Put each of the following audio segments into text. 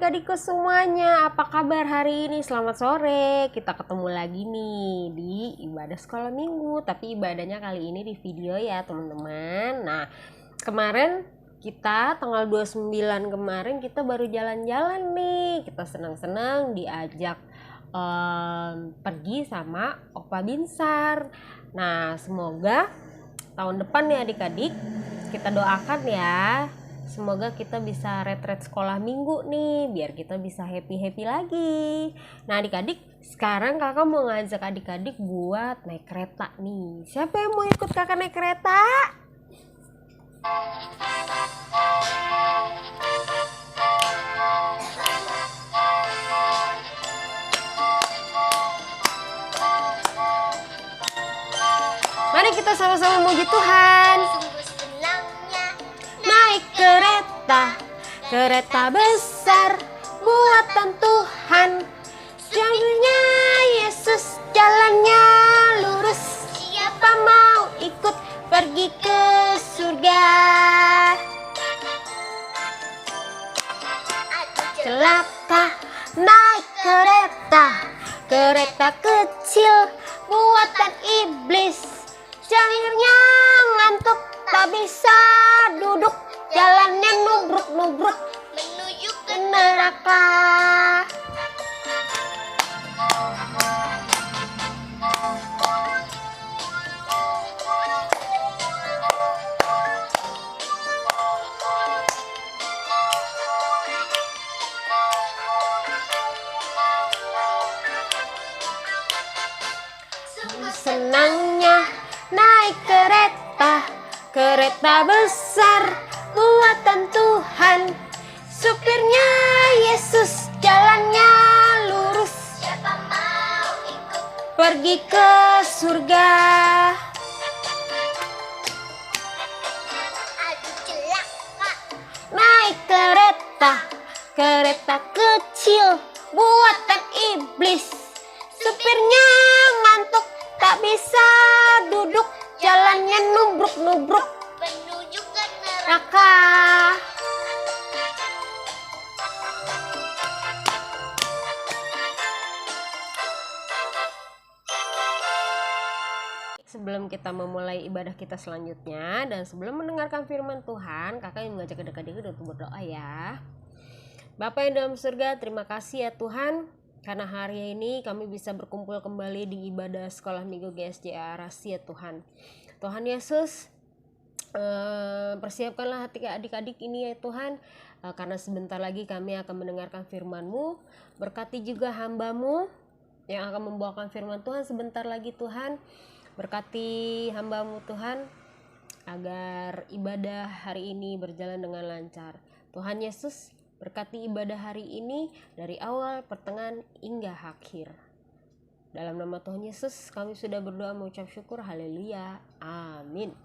adik-adikku semuanya, apa kabar hari ini? Selamat sore, kita ketemu lagi nih di ibadah sekolah minggu. Tapi ibadahnya kali ini di video ya teman-teman. Nah, kemarin kita tanggal 29 kemarin kita baru jalan-jalan nih. Kita senang-senang diajak pergi sama Opa Binsar. Nah, semoga tahun depan nih adik-adik, kita doakan ya, semoga kita bisa retret sekolah minggu nih, biar kita bisa happy-happy lagi. Nah adik-adik, sekarang kakak mau ngajak adik-adik buat naik kereta nih. Siapa yang mau ikut kakak naik kereta? Mari kita sama-sama muji Tuhan. Naik kereta besar buatan Tuhan. Jalurnya Yesus, jalannya lurus. Siapa mau ikut pergi ke surga? Celaka naik kereta kecil buatan iblis. Jalurnya ngantuk, tak bisa duduk, jalannya nubruk-nubruk menuju ke neraka. Senangnya naik kereta besar buatan Tuhan. Supirnya Yesus, jalannya lurus. Siapa mau ikut pergi ke surga? Aduh celaka. Naik kereta kecil buatan iblis. Supirnya ngantuk, tak bisa duduk, jalannya nubruk-nubruk menuju ke neraka. Sebelum kita memulai ibadah kita selanjutnya dan sebelum mendengarkan firman Tuhan, kakak ingin mengajak adik-adik untuk berdoa ya. Bapa yang dalam surga, terima kasih ya Tuhan, karena hari ini kami bisa berkumpul kembali di ibadah sekolah minggu GSJA Rasi ya Tuhan. Tuhan Yesus, persiapkanlah hati adik-adik ini ya Tuhan, karena sebentar lagi kami akan mendengarkan firman-Mu. Berkati juga hamba-Mu yang akan membawakan firman Tuhan sebentar lagi Tuhan. Berkati hamba-Mu Tuhan, agar ibadah hari ini berjalan dengan lancar. Tuhan Yesus, berkati ibadah hari ini dari awal, pertengahan, hingga akhir. Dalam nama Tuhan Yesus kami sudah berdoa mengucap syukur. Haleluya. Amin.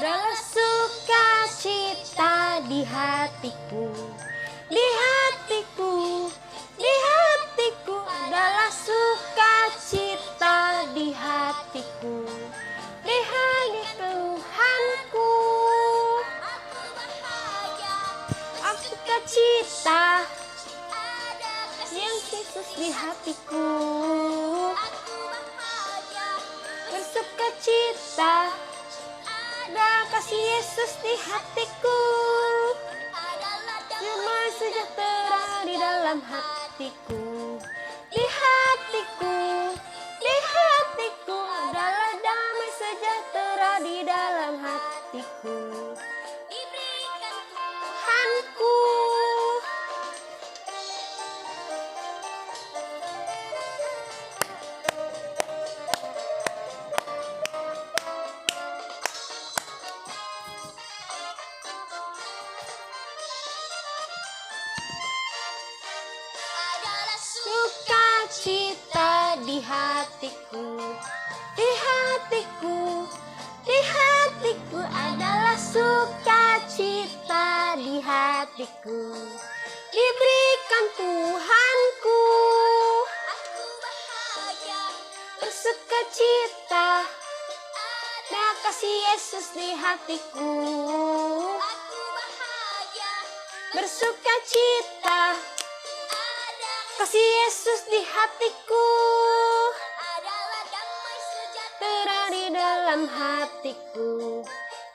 Adalah sukacita di hatiku, di hatiku, di hatiku. Adalah sukacita di hatiku, di hati Tuhanku. Aku sukacita yang Yesus di hatiku. Bersukacita, ada kasih Yesus di hatiku. Damai sejahtera di dalam hatiku, di hatiku, di hatiku. Adalah damai sejahtera di dalam hatiku. Diberikan Tuhanku. Sukacita di hatiku, diberikan Tuhanku. Aku bahagia, bersukacita, ada kasih Yesus di hatiku. Aku bahagia, bersukacita, ada kasih Yesus di hatiku. Adalah damai sejahtera di dalam hatiku,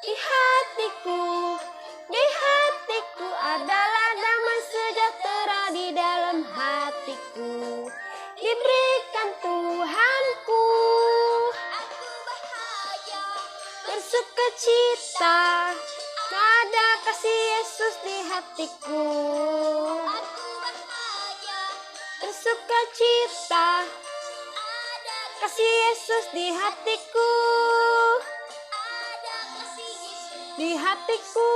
di hatiku, di hatiku adalah damai sejahtera di dalam hatiku, diberikan Tuhanku. Aku bahagia, bersukacita, ada kasih Yesus di hatiku. Aku bahagia, bersukacita, ada kasih Yesus di hatiku. Ada kasih Yesus di hatiku.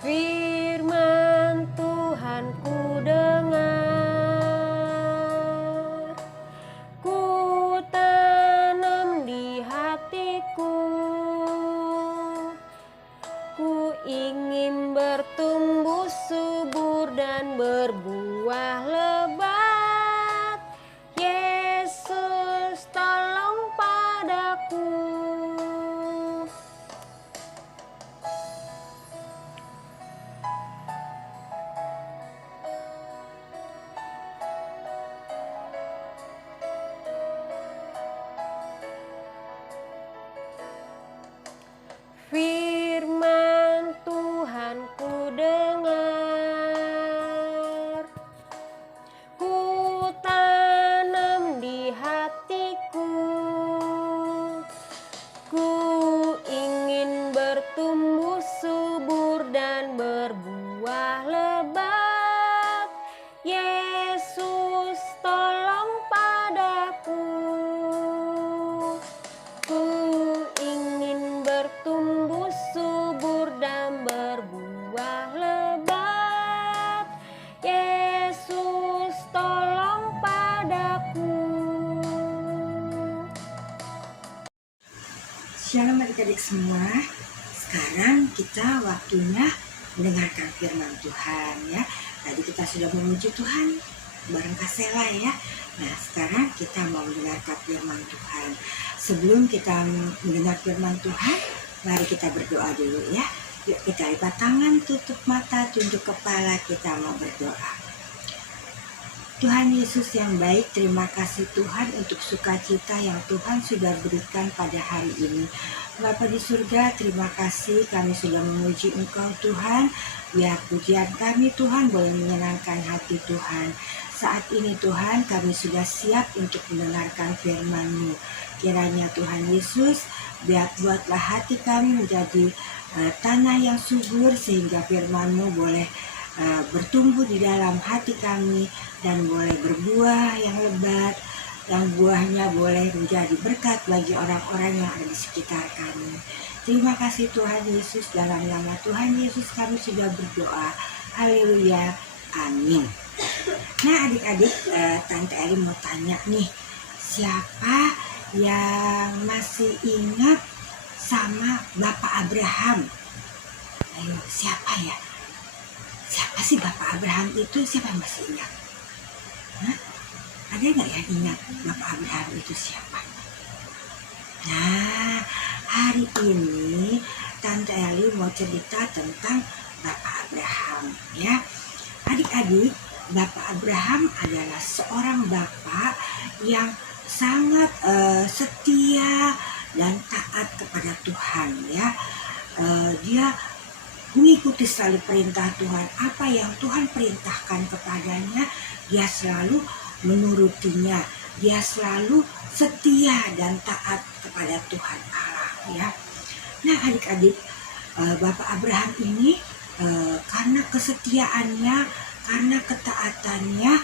Firman Tuhan ku dengar, ku tanam di hatiku, ku ingin bertumbuh subur dan berbuah lebat. Yesus tolong padaku. Firman Tuhan ku dengar, ku tanam di hatiku, ku ingin bertumbuh subur dan berbuah lebat. Yesus tolong padaku, ku ingin bertumbuh subur dan berbuah lebat. Yesus tolong padaku. Shalom adik-adik semua. Sekarang kita waktunya mendengarkan firman Tuhan ya. Tadi kita sudah memuji Tuhan bareng Kasela ya. Nah sekarang kita mau mendengarkan firman Tuhan. Sebelum kita mendengar firman Tuhan, mari kita berdoa dulu ya. Yuk kita lipat tangan, tutup mata, tunduk kepala, kita mau berdoa. Tuhan Yesus yang baik, terima kasih Tuhan untuk sukacita yang Tuhan sudah berikan pada hari ini. Bapa di surga, terima kasih kami sudah memuji Engkau Tuhan. Biar pujian kami Tuhan boleh menyenangkan hati Tuhan. Saat ini Tuhan kami sudah siap untuk mendengarkan firman-Mu. Kiranya Tuhan Yesus, buatlah hati kami menjadi tanah yang subur sehingga firman-Mu boleh bertumbuh di dalam hati kami dan boleh berbuah yang lebat, yang buahnya boleh menjadi berkat bagi orang-orang yang ada di sekitar kami. Terima kasih Tuhan Yesus, dalam nama Tuhan Yesus kami sudah berdoa. Haleluya, amin. Nah adik-adik, Tante Eli mau tanya nih, siapa yang masih ingat sama Bapak Abraham? Ayo, siapa ya? Siapa sih Bapak Abraham itu? Siapa yang masih ingat? Hah? Ada nggak yang ingat Bapak Abraham itu siapa? Nah, hari ini Tante Eli mau cerita tentang Bapak Abraham ya. Adik-adik, Bapak Abraham adalah seorang bapak yang sangat setia dan taat kepada Tuhan ya. Dia mengikuti selalu perintah Tuhan. Apa yang Tuhan perintahkan kepadanya, dia selalu menurutinya. Dia selalu setia dan taat kepada Tuhan Allah ya. Nah adik-adik, Bapak Abraham ini karena kesetiaannya, karena ketaatannya,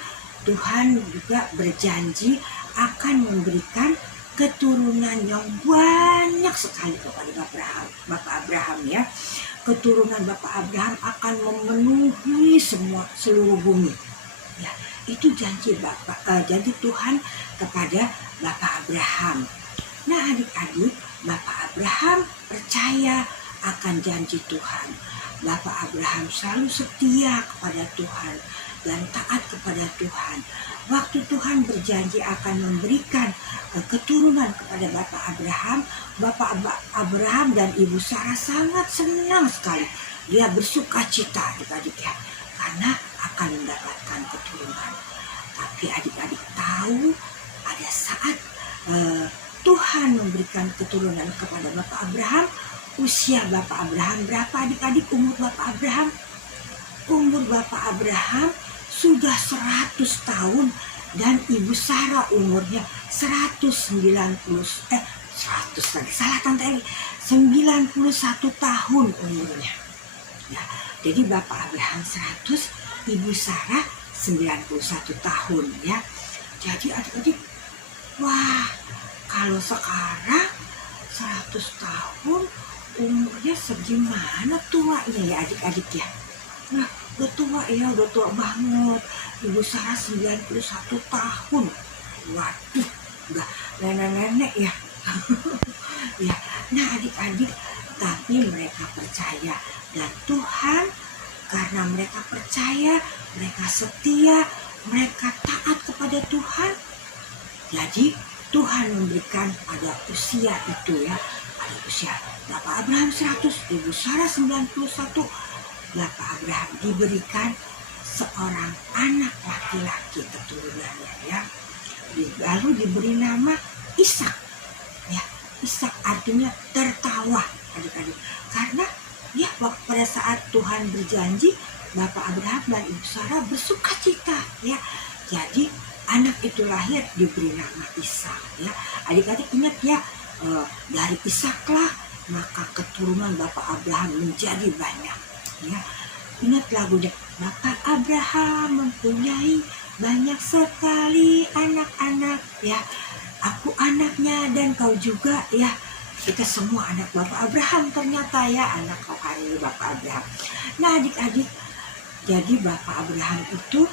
Tuhan juga berjanji akan memberikan keturunan yang banyak sekali kepada Bapak Abraham ya. Keturunan Bapak Abraham akan memenuhi seluruh bumi. Ya, itu janji Tuhan kepada Bapak Abraham. Nah, adik-adik, Bapak Abraham percaya akan janji Tuhan. Bapak Abraham selalu setia kepada Tuhan dan taat kepada Tuhan. Waktu Tuhan berjanji akan memberikan keturunan kepada Bapak Abraham dan Ibu Sarah sangat senang sekali. Dia bersuka cita adik-adik ya, karena akan mendapatkan keturunan. Tapi adik-adik tahu pada saat Tuhan memberikan keturunan kepada Bapak Abraham, usia Bapak Abraham berapa adik-adik? Umur Bapak Abraham? Umur Bapak Abraham sudah 100 tahun dan Ibu Sarah umurnya 91 tahun umurnya. Ya, jadi Bapak Abraham 100, Ibu Sarah 91 tahun ya. Jadi adik-adik, wah, kalau sekarang 100 tahun umurnya segimana tuanya ya adik-adik ya. Nah, udah tua ya, udah tua banget. Ibu Sarah 91 tahun. Waduh, udah nenek-nenek ya. Ya, nah adik-adik, tapi mereka percaya dan Tuhan, karena mereka percaya, mereka setia, mereka taat kepada Tuhan. Jadi Tuhan memberikan pada usia itu ya, pada usia Bapak Abraham 100, Ibu Sarah 91, Bapak Abraham diberikan seorang anak laki-laki keturunannya ya. Lalu diberi nama Ishak. Ya, Ishak artinya tertawa adik-adik. Karena ya pada saat Tuhan berjanji, Bapak Abraham dan Ibu Sarah bersuka cita ya. Jadi anak itu lahir diberi nama Ishak ya. Adik-adik ingat ya, dari Ishaklah maka keturunan Bapak Abraham menjadi banyak ya. Ingat lagunya, Bapak Abraham mempunyai banyak sekali anak-anak ya. Aku anaknya dan kau juga ya. Kita semua anak Bapak Abraham ternyata ya, anak rohani Bapak Abraham. Nah adik-adik, jadi Bapak Abraham itu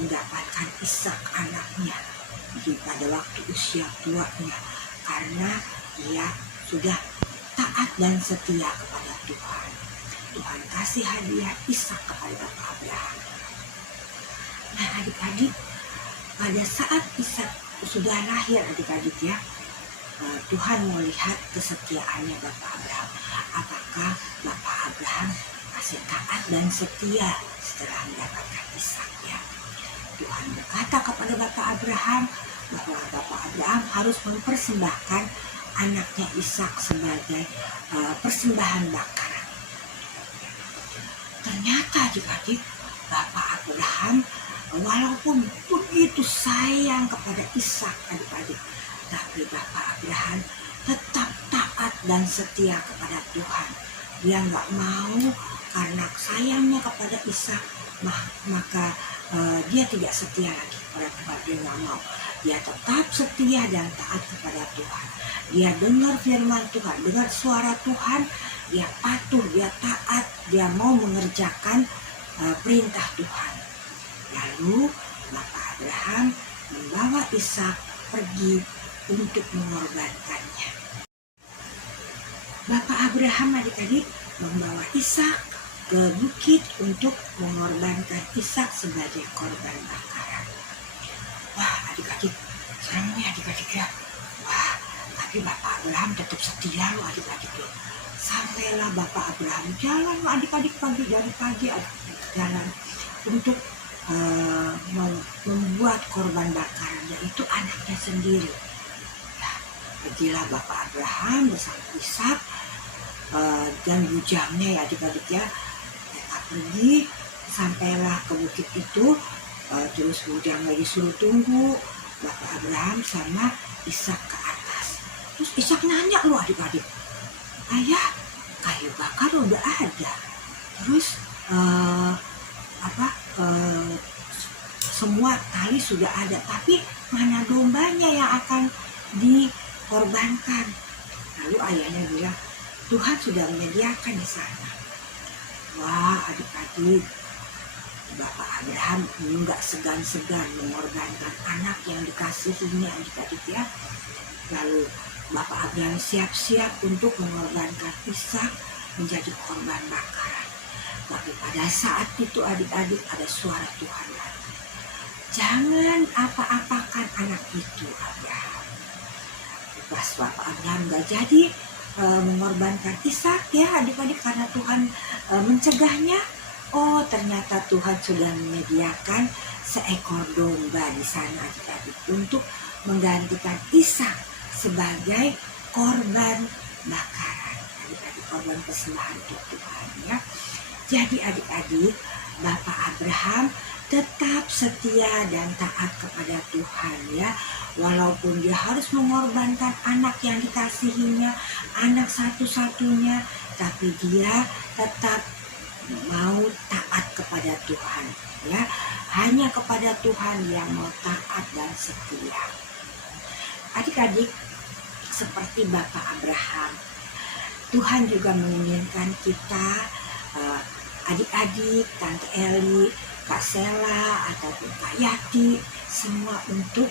mendapatkan Ishak anaknya pada waktu usia tuanya, karena dia sudah taat dan setia kepada Tuhan. Tuhan kasih hadiah Ishak kepada Bapak Abraham. Nah adik-adik, pada saat Ishak sudah lahir adik-adik ya, Tuhan melihat kesetiaannya Bapak Abraham. Apakah Bapak Abraham masih taat dan setia setelah mendapatkan Ishak ya. Tuhan berkata kepada Bapak Abraham bahwa Bapak Abraham harus mempersembahkan anaknya Ishak sebagai persembahan bakaran. Ternyata adik-adik, Bapak Abraham walaupun begitu sayang kepada Ishak adik-adik, tapi Bapak Abraham tetap taat dan setia kepada Tuhan. Dia nggak mau karena sayangnya kepada Ishak, maka dia tidak setia lagi kepada Tuhan. Dia nggak mau. Dia tetap setia dan taat kepada Tuhan. Dia dengar firman Tuhan, dengar suara Tuhan, dia patuh, dia taat, dia mau mengerjakan perintah Tuhan. Lalu Bapak Abraham membawa Ishak pergi untuk mengorbankannya. Bapak Abraham adik-adik membawa Ishak ke bukit untuk mengorbankan Ishak sebagai korban bakaran. Wah adik-adik, serem nih adik-adik ya. Wah, tapi Bapak Abraham tetap setia loh adik-adik loh. Sampailah Bapak Abraham jalan loh adik-adik, dari pagi jalan untuk membuat korban bakaran, yaitu anaknya sendiri. Ya, pergilah Bapak Abraham bersama Ishak dan bujangnya ya adik-adik ya. Mereka pergi, sampailah ke bukit itu, terus bujangnya disuruh tunggu Bapak Abraham sama Ishak ke atas. Terus Ishak nanya loh adik-adik, ayah, kayu bakar udah ada, terus semua tali sudah ada, tapi mana dombanya yang akan dikorbankan. Lalu ayahnya bilang, Tuhan sudah menyediakan di sana. Wah, adik-adik, Bapak Abraham nggak segan-segan mengorbankan anak yang dikasihinya, adik-adik ya. Lalu Bapak Abraham siap-siap untuk mengorbankan Ishak menjadi korban bakaran. Tapi pada saat itu adik-adik ada suara Tuhan lagi. Jangan apa-apakan anak itu, Abraham. Pas Bapak Abraham gak jadi mengorbankan Ishak ya adik-adik karena Tuhan mencegahnya. Oh, ternyata Tuhan sudah menyediakan seekor domba di sana adik-adik untuk menggantikan Ishak sebagai korban bakaran. Adik-adik, korban persembahan untuk Tuhan ya. Jadi adik-adik, Bapak Abraham tetap setia dan taat kepada Tuhan ya. Walaupun dia harus mengorbankan anak yang dikasihinya, anak satu-satunya, tapi dia tetap mau taat kepada Tuhan ya. Hanya kepada Tuhan yang mau taat dan setia. Adik-adik, seperti Bapak Abraham, Tuhan juga menginginkan kita adik-adik, Tante Eli, Kak Sela ataupun Kak Yati, semua untuk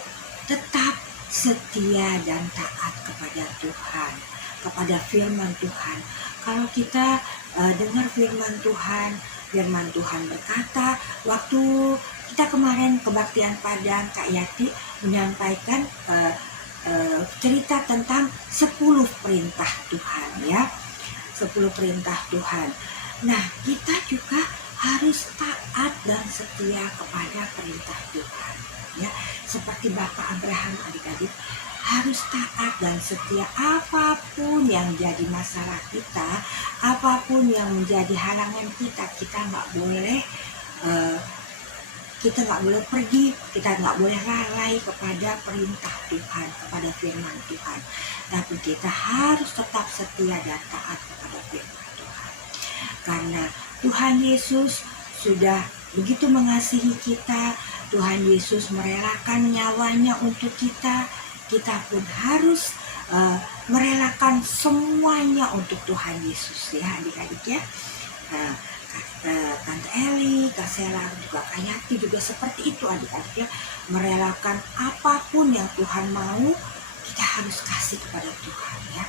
tetap setia dan taat kepada Tuhan, kepada firman Tuhan. Kalau kita dengar firman Tuhan berkata, waktu kita kemarin kebaktian Padang, Kak Yati menyampaikan cerita tentang 10 perintah Tuhan ya, 10 perintah Tuhan. Nah, kita juga harus taat dan setia kepada perintah Tuhan ya. Seperti Bapak Abraham adik-adik, harus taat dan setia apapun yang jadi masalah kita, apapun yang menjadi halangan kita nggak boleh pergi, kita nggak boleh lalai kepada perintah Tuhan, kepada firman Tuhan. Tapi kita harus tetap setia dan taat kepada firman Tuhan. Karena Tuhan Yesus sudah begitu mengasihi kita, Tuhan Yesus merelakan nyawanya untuk kita. Kita pun harus merelakan semuanya untuk Tuhan Yesus ya adik-adik ya. Tante Eli, Kak Sela, juga Kak Yati juga seperti itu adik-adik ya. Merelakan apapun yang Tuhan mau, kita harus kasih kepada Tuhan ya.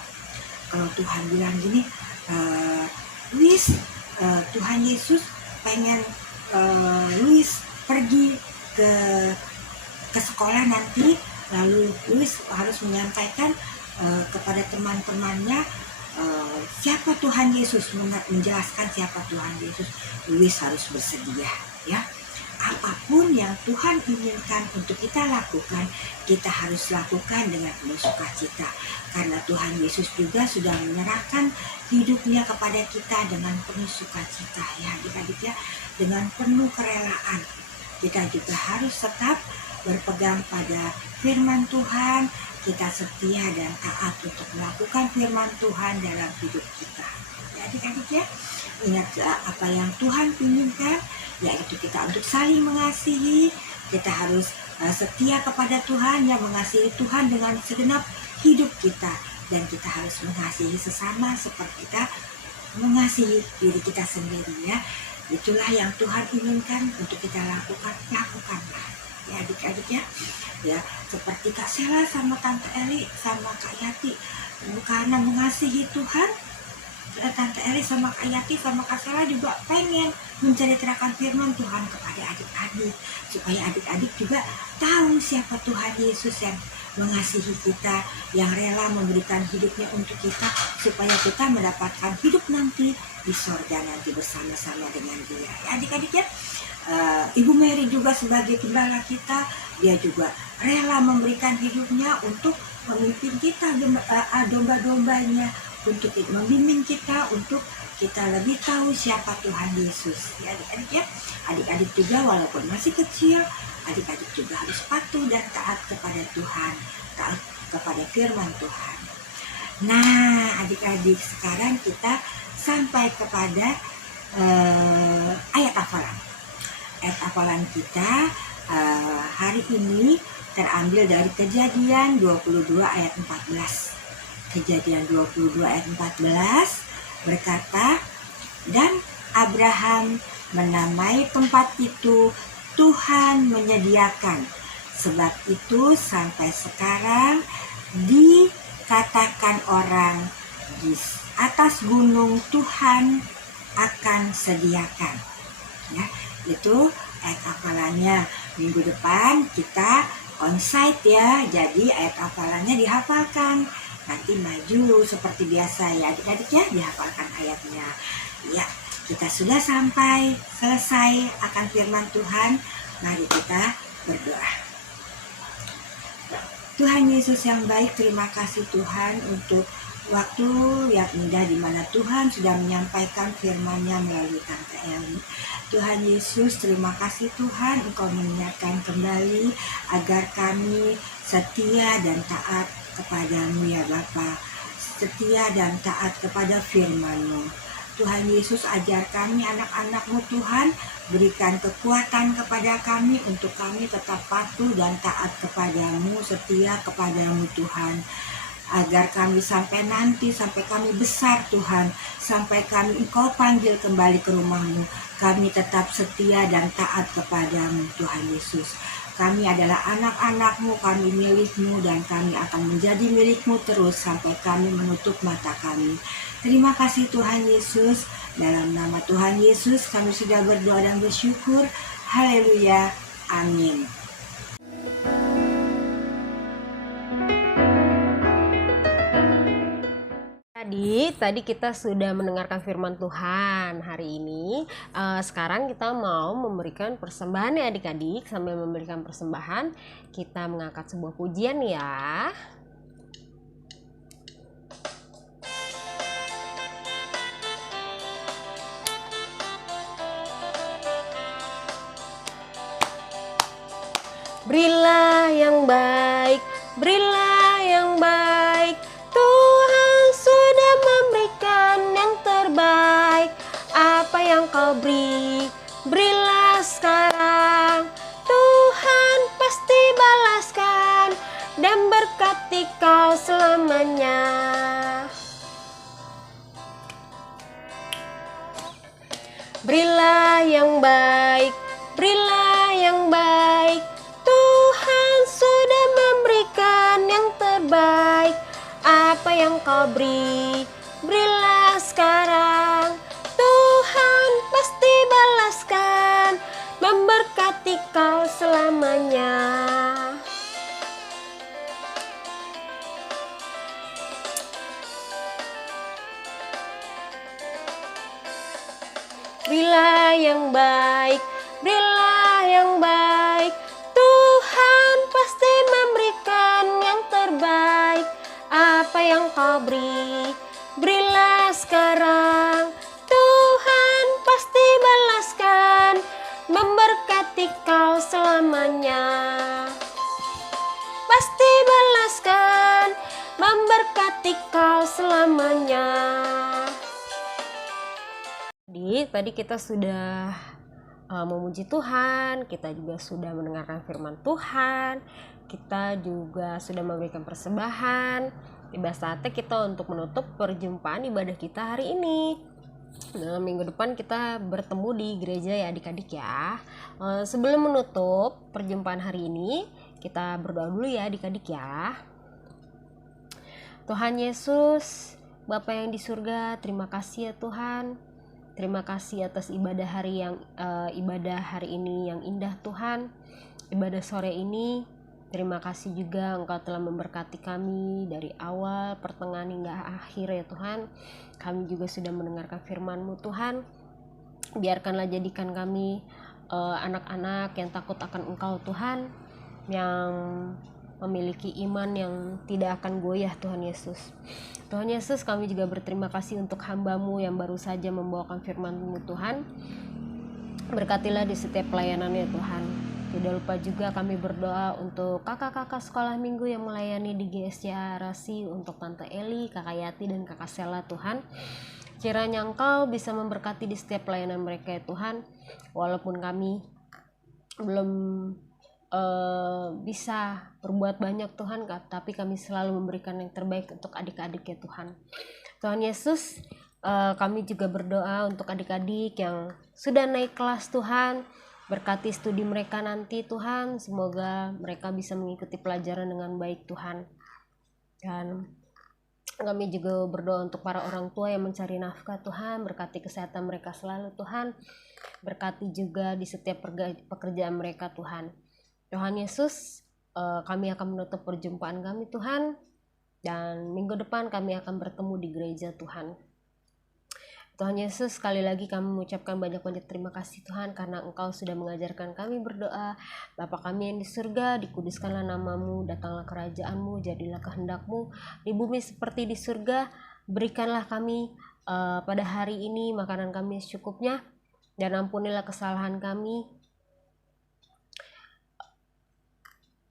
Kalau Tuhan bilang gini, Luis, Tuhan Yesus pengen Luis pergi ke sekolah nanti, lalu Luis harus menyampaikan kepada teman-temannya siapa Tuhan Yesus, menjelaskan siapa Tuhan Yesus. Luis harus bersedia ya. Apapun yang Tuhan inginkan untuk kita lakukan, kita harus lakukan dengan penuh sukacita. Karena Tuhan Yesus juga sudah menyerahkan hidupnya kepada kita dengan penuh sukacita ya adik-adik ya. Dengan penuh kerelaan. Kita juga harus tetap berpegang pada firman Tuhan. Kita setia dan taat untuk melakukan firman Tuhan dalam hidup kita. Ya adik-adik ya, ingat apa yang Tuhan inginkan, yaitu kita untuk saling mengasihi. Kita harus setia kepada Tuhan, yang mengasihi Tuhan dengan segenap hidup kita. Dan kita harus mengasihi sesama seperti kita mengasihi diri kita sendiri ya. Itulah yang Tuhan inginkan untuk kita lakukan, lakukanlah ya adik-adik ya. Ya, seperti Kak Sela sama Tante Eli sama Kak Yati, karena mengasihi Tuhan, Tante Eli sama Kak Yati sama Kak Sela juga pengen menceritakan firman Tuhan kepada adik-adik, supaya adik-adik juga tahu siapa Tuhan Yesus yang mengasihi kita, yang rela memberikan hidupnya untuk kita, supaya kita mendapatkan hidup nanti di sorga nanti bersama-sama dengan Dia ya adik-adik ya. Ibu Mary juga sebagai gembala kita, dia juga rela memberikan hidupnya untuk memimpin kita, domba-dombanya, untuk membimbing kita, untuk kita lebih tahu siapa Tuhan Yesus ya adik-adik ya. Adik-adik juga walaupun masih kecil, adik-adik juga harus patuh dan taat kepada Tuhan, taat kepada firman Tuhan. Nah adik-adik, sekarang kita sampai kepada ayat hafalan. Ayat hafalan kita hari ini terambil dari Kejadian 22 ayat 14. Kejadian 22 ayat 14 berkata, dan Abraham menamai tempat itu Tuhan menyediakan. Sebab itu sampai sekarang dikatakan orang, di atas gunung Tuhan akan sediakan. Ya, itu ayat hafalannya. Minggu depan kita onsite ya, jadi ayat hafalannya dihafalkan. Nanti maju seperti biasa ya adik-adik ya, dihafalkan ayatnya. Ya, kita sudah sampai selesai akan firman Tuhan. Mari kita berdoa. Tuhan Yesus yang baik, terima kasih Tuhan untuk waktu yang indah di mana Tuhan sudah menyampaikan firman-Nya melalui Tante Eli. Tuhan Yesus, terima kasih Tuhan, Engkau mengingatkan kembali agar kami setia dan taat kepadamu ya Bapa, setia dan taat kepada firman-Mu. Tuhan Yesus, ajar kami anak-anak-Mu Tuhan, berikan kekuatan kepada kami untuk kami tetap patuh dan taat kepadamu, setia kepadamu Tuhan. Agar kami sampai nanti, sampai kami besar Tuhan, sampai kami Engkau panggil kembali ke rumah-Mu, kami tetap setia dan taat kepadamu Tuhan Yesus. Kami adalah anak-anak-Mu, kami milik-Mu, dan kami akan menjadi milik-Mu terus sampai kami menutup mata kami. Terima kasih Tuhan Yesus. Dalam nama Tuhan Yesus kami sudah berdoa dan bersyukur. Haleluya. Amin. Tadi kita sudah mendengarkan firman Tuhan hari ini. Sekarang kita mau memberikan persembahan ya adik-adik. Sambil memberikan persembahan, kita mengangkat sebuah pujian ya. Berilah yang baik, berilah yang baik. Tuhan sudah memberikan yang terbaik. Apa yang kau beri, berilah sekarang. Tuhan pasti balaskan dan berkati kau selamanya. Berilah yang baik, berilah yang baik. Tuhan sudah memberikan yang terbaik. Apa yang kau beri, berilah sekarang. Tuhan pasti balaskan, memberkati kau selamanya. Berilah yang baik, berilah yang baik. Tuhan pasti memberikan yang terbaik. Apa yang kau beri, berilah sekarang. Tuhan pasti balaskan, memberkati kau selamanya. Pasti balaskan, memberkati kau selamanya. Tadi kita sudah memuji Tuhan, kita juga sudah mendengarkan firman Tuhan, kita juga sudah memberikan persembahan. Tiba saatnya kita untuk menutup perjumpaan ibadah kita hari ini. Nah, minggu depan kita bertemu di gereja ya adik-adik ya. Sebelum menutup perjumpaan hari ini, kita berdoa dulu ya adik-adik ya. Tuhan Yesus, Bapa yang di surga, terima kasih ya Tuhan. Terima kasih atas ibadah hari ini yang indah Tuhan. Ibadah sore ini, terima kasih juga Engkau telah memberkati kami dari awal, pertengahan hingga akhir ya Tuhan. Kami juga sudah mendengarkan firman-Mu Tuhan. Biarkanlah jadikan kami anak-anak yang takut akan Engkau Tuhan, yang memiliki iman yang tidak akan goyah Tuhan Yesus. Tuhan Yesus, kami juga berterima kasih untuk hamba-Mu yang baru saja membawakan firman-Mu Tuhan. Berkatilah di setiap pelayanannya Tuhan. Tidak lupa juga kami berdoa untuk kakak-kakak sekolah minggu yang melayani di GSCA Rasi, untuk Tante Eli, Kakak Yati, dan Kakak Sela Tuhan. Kiranya Engkau bisa memberkati di setiap pelayanan mereka ya Tuhan. Walaupun kami belum bisa berbuat banyak Tuhan, tapi kami selalu memberikan yang terbaik untuk adik-adik ya Tuhan. Tuhan Yesus, kami juga berdoa untuk adik-adik yang sudah naik kelas Tuhan. Berkati studi mereka nanti Tuhan, semoga mereka bisa mengikuti pelajaran dengan baik Tuhan. Dan kami juga berdoa untuk para orang tua yang mencari nafkah Tuhan, berkati kesehatan mereka selalu Tuhan, berkati juga di setiap pekerjaan mereka Tuhan. Tuhan Yesus, kami akan menutup perjumpaan kami Tuhan, dan minggu depan kami akan bertemu di gereja Tuhan. Tuhan Yesus, sekali lagi kami mengucapkan banyak-banyak terima kasih Tuhan, karena Engkau sudah mengajarkan kami berdoa. Bapa kami yang di surga, dikuduskanlah namamu, datanglah kerajaan-Mu, jadilah kehendak-Mu di bumi seperti di surga. Berikanlah kami pada hari ini makanan kami secukupnya, dan ampunilah kesalahan kami,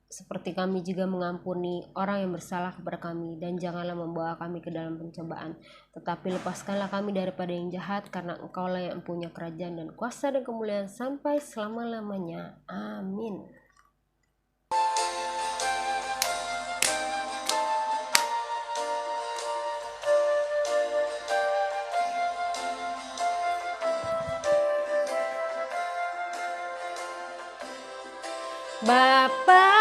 seperti kami juga mengampuni orang yang bersalah kepada kami, dan janganlah membawa kami ke dalam pencobaan, tetapi lepaskanlah kami daripada yang jahat, karena Engkaulah yang mempunyai kerajaan dan kuasa dan kemuliaan sampai selama-lamanya. Amin. Bapa,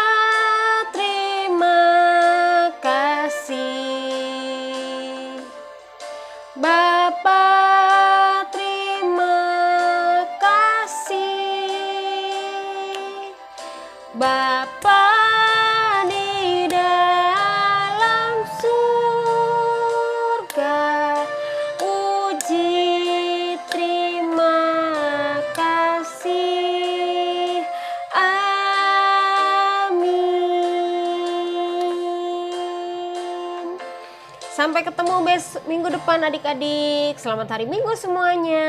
Bapa, terima kasih. Bapa di dalam surga, puji terima kasih. Amin. Sampai ketemu minggu depan adik-adik. Selamat hari Minggu semuanya.